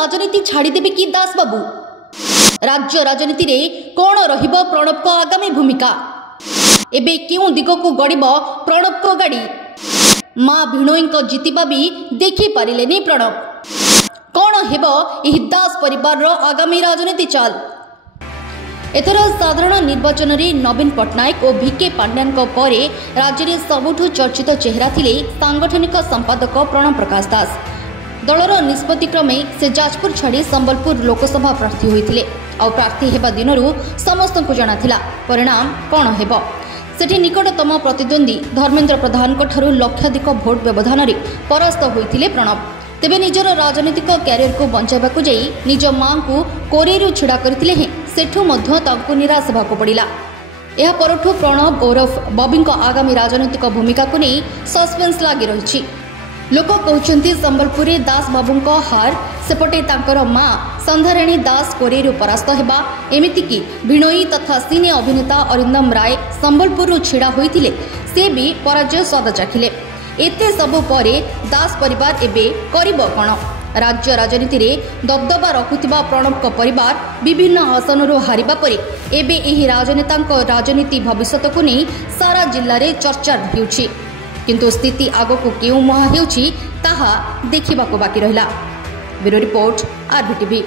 राजनीति छाड़देवे कि दास बाबू? राज्य राजनीति रे कौन रहिबो प्रणव को आगामी भूमिका? एबे क्यों दिग को गड़ब प्रणव को गाड़ी? माँ भिणोई जितिबा भी देखि पारिलेनी प्रणव। कौन हेबो एही दास परिवार रो आगामी राजनीति चाल? एथर साधारण निर्वाचन रे नवीन पट्टनायक और भिके पांड्यान परे राज्य में सबुठु चर्चित चेहरा थिले सांगठनिक संपादक प्रणव प्रकाश दास। दलर निष्पत्ति क्रमे से जाजपुर छाड़ी संबलपुर लोकसभा प्रार्थी होइथिले। और प्रार्थी हेबा दिनरू समस्त को जଣା थिला परिणाम कौन हेबो। सेठी निकटतम प्रतिद्वंदी धर्मेंद्र प्रधान को ठारू लक्षाधिक भोट व्यवधान रे परास्त होइथिले प्रणव। तेबे निजर राजनीतिक क्यारियर को बंचाइबाकू जाई निज मां को कोरेरु छिड़ा करथिले हे सेठू मध्य तांको निराश हेबाकू पड़िला। एहा परठू प्रणव ओरफ बॉबी आगामी राजनीतिक भूमिका को नहीं सस्पेंस लगी रही। लोक कहते संबलपुर दास बाबू हार सेपटे तांकर मां संध्याराणी दास कोरेरु परास्त हेबा एमितिकी भिणोई तथा सिने अभिनेता अरिंदम राय संबलपुर छिड़ा होइथिले से भी पराजय स्वाद चाखिले। एते सबु परे दास परिवार एबे करिबो कोन? राज्य राजनीति रे दबदबा रखुथिबा प्रणव को परिवार विभिन्न आसनरू हारिबा परे एबे एही राजनेतांको राजनीति भविष्यत को नहीं सारा जिल्ला रे चर्चा हेउछि। किंतु स्थिति आगो केउ मुहा हेउछि ताहा देखिबाको बाकी रहिला। Bureau report आरबीटीवी।